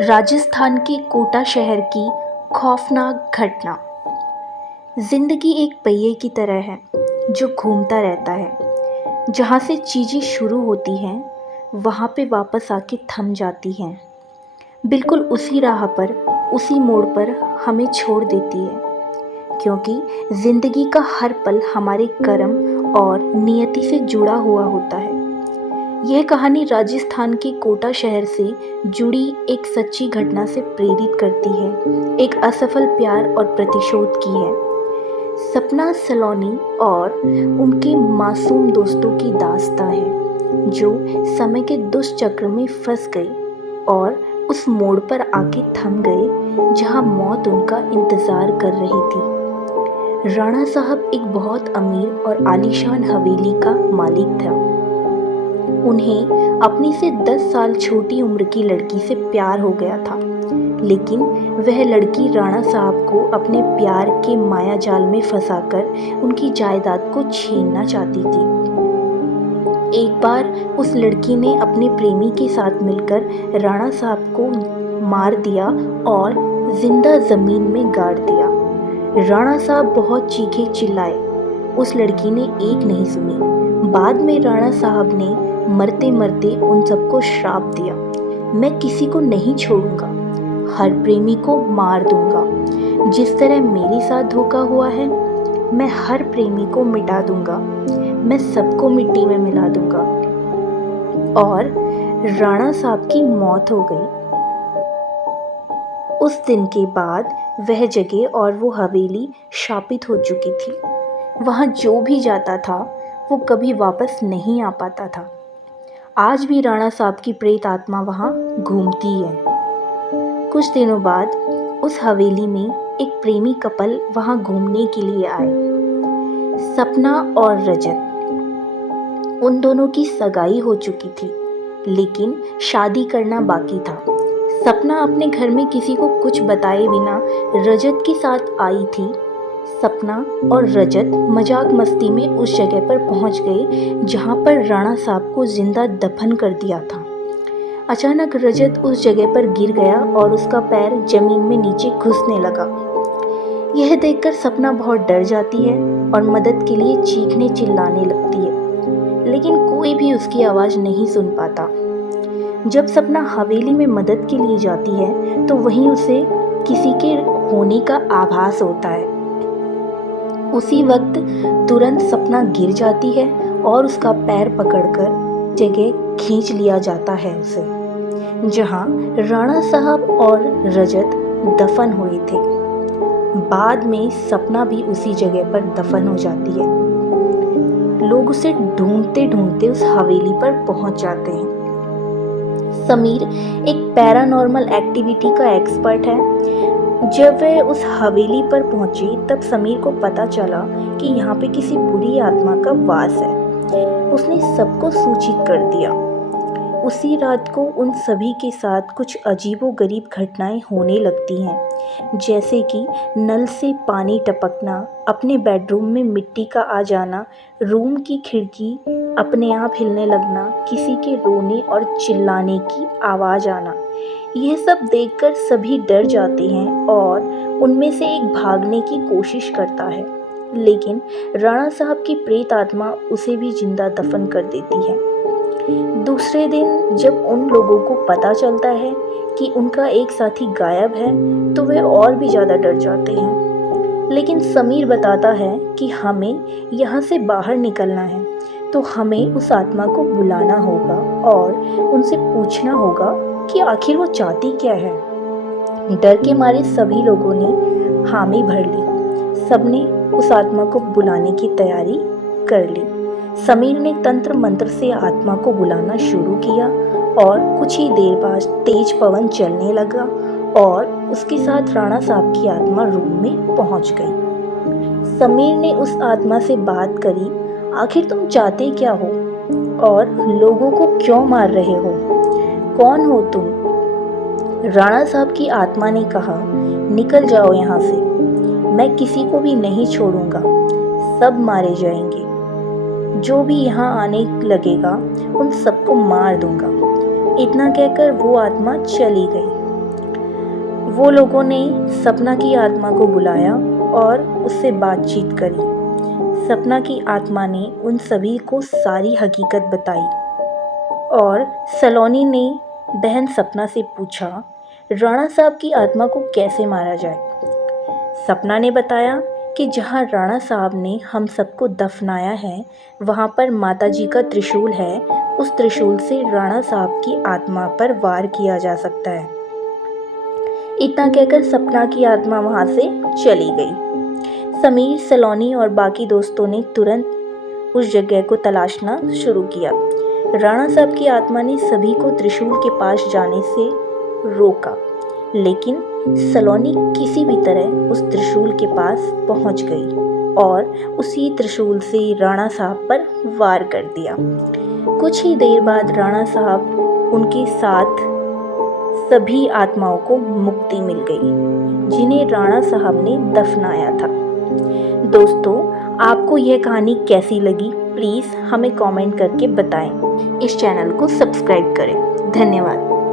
राजस्थान के कोटा शहर की खौफनाक घटना। जिंदगी एक पहिए की तरह है जो घूमता रहता है। जहाँ से चीज़ें शुरू होती हैं वहाँ पे वापस आके थम जाती हैं। बिल्कुल उसी राह पर, उसी मोड़ पर हमें छोड़ देती है, क्योंकि ज़िंदगी का हर पल हमारे कर्म और नियति से जुड़ा हुआ होता है। यह कहानी राजस्थान के कोटा शहर से जुड़ी एक सच्ची घटना से प्रेरित करती है। एक असफल प्यार और प्रतिशोध की है। सपना सलोनी और उनके मासूम दोस्तों की दास्तां है जो समय के दुष्चक्र में फंस गई और उस मोड़ पर आके थम गए जहां मौत उनका इंतज़ार कर रही थी। राणा साहब एक बहुत अमीर और आलीशान हवेली का मालिक था। उन्हें अपनी से 10 साल छोटी उम्र की लड़की से प्यार हो गया था, लेकिन वह लड़की राणा साहब को अपने प्यार के माया जाल में फंसाकर उनकी जायदाद को छीनना चाहती थी। एक बार उस लड़की ने अपने प्रेमी के साथ मिलकर राणा साहब को मार दिया और जिंदा जमीन में गाड़ दिया। राणा साहब बहुत चीखे चिल्लाए, उस लड़की ने एक नहीं सुनी। बाद में राणा साहब ने मरते मरते उन सबको श्राप दिया, मैं किसी को नहीं छोड़ूंगा, हर प्रेमी को मार दूंगा। जिस तरह मेरे साथ धोखा हुआ है, मैं हर प्रेमी को मिटा दूंगा, मैं सबको मिट्टी में मिला दूंगा। और राणा साहब की मौत हो गई। उस दिन के बाद वह जगह और वो हवेली शापित हो चुकी थी। वहाँ जो भी जाता था वो कभी वापस नहीं आ पाता था। आज भी राणा साहब की प्रेत आत्मा वहाँ घूमती है। कुछ दिनों बाद उस हवेली में एक प्रेमी कपल वहाँ घूमने के लिए आए, सपना और रजत। उन दोनों की सगाई हो चुकी थी, लेकिन शादी करना बाकी था। सपना अपने घर में किसी को कुछ बताए बिना रजत के साथ आई थी। सपना और रजत मजाक मस्ती में उस जगह पर पहुंच गए जहां पर राणा साहब को जिंदा दफन कर दिया था। अचानक रजत उस जगह पर गिर गया और उसका पैर जमीन में नीचे घुसने लगा। यह देखकर सपना बहुत डर जाती है और मदद के लिए चीखने चिल्लाने लगती है, लेकिन कोई भी उसकी आवाज़ नहीं सुन पाता। जब सपना हवेली में मदद के लिए जाती है तो वहीं उसे किसी के होने का आभास होता है। उसी वक्त तुरंत सपना गिर जाती है और उसका पैर पकड़कर जगह खींच लिया जाता है उसे, जहां राणा साहब और रजत दफन हुए थे। बाद में सपना भी उसी जगह पर दफन हो जाती है। लोग उसे ढूंढते ढूंढते उस हवेली पर पहुंच जाते हैं। समीर एक पैरानॉर्मल एक्टिविटी का एक्सपर्ट है। जब वह उस हवेली पर पहुंची तब समीर को पता चला कि यहाँ पे किसी बुरी आत्मा का वास है। उसने सबको सूचित कर दिया। उसी रात को उन सभी के साथ कुछ अजीबोगरीब घटनाएं होने लगती हैं, जैसे कि नल से पानी टपकना, अपने बेडरूम में मिट्टी का आ जाना, रूम की खिड़की अपने आप हिलने लगना, किसी के रोने और चिल्लाने की आवाज़ आना। यह सब देखकर सभी डर जाते हैं और उनमें से एक भागने की कोशिश करता है, लेकिन राणा साहब की प्रेत आत्मा उसे भी जिंदा दफन कर देती है। दूसरे दिन जब उन लोगों को पता चलता है कि उनका एक साथी गायब है तो वे और भी ज़्यादा डर जाते हैं, लेकिन समीर बताता है कि हमें यहाँ से बाहर निकलना है, तो हमें उस आत्मा को बुलाना होगा और उनसे पूछना होगा कि आखिर वो चाहती क्या है। डर के मारे सभी लोगों ने हामी भर ली। सबने उस आत्मा को बुलाने की तैयारी कर ली। समीर ने तंत्र मंत्र से आत्मा को बुलाना शुरू किया और कुछ ही देर बाद तेज पवन चलने लगा और उसके साथ राणा साहब की आत्मा रूम में पहुंच गई। समीर ने उस आत्मा से बात करी, आखिर तुम चाहते क्या हो और लोगों को क्यों मार रहे हो, कौन हो तुम? राणा साहब की आत्मा ने कहा, निकल जाओ यहाँ से, मैं किसी को भी नहीं छोड़ूंगा, सब मारे जाएंगे। जो भी यहाँ आने लगेगा उन सबको मार दूंगा। इतना कहकर वो आत्मा चली गई। वो लोगों ने सपना की आत्मा को बुलाया और उससे बातचीत करी। सपना की आत्मा ने उन सभी को सारी हकीकत बताई और सलोनी ने बहन सपना से पूछा, राणा साहब की आत्मा को कैसे मारा जाए। सपना ने बताया कि जहाँ राणा साहब ने हम सबको दफनाया है वहाँ पर माताजी का त्रिशूल है। उस त्रिशूल से राणा साहब की आत्मा पर वार किया जा सकता है। इतना कहकर सपना की आत्मा वहाँ से चली गई। समीर, सलोनी और बाकी दोस्तों ने तुरंत उस जगह को तलाशना शुरू किया। राणा साहब की आत्मा ने सभी को त्रिशूल के पास जाने से रोका, लेकिन सलोनी किसी भी तरह उस त्रिशूल के पास पहुंच गई और उसी त्रिशूल से राणा साहब पर वार कर दिया। कुछ ही देर बाद राणा साहब उनके साथ सभी आत्माओं को मुक्ति मिल गई जिन्हें राणा साहब ने दफनाया था। दोस्तों, आपको यह कहानी कैसी लगी प्लीज़ हमें कमेंट करके बताएं। इस चैनल को सब्सक्राइब करें। धन्यवाद।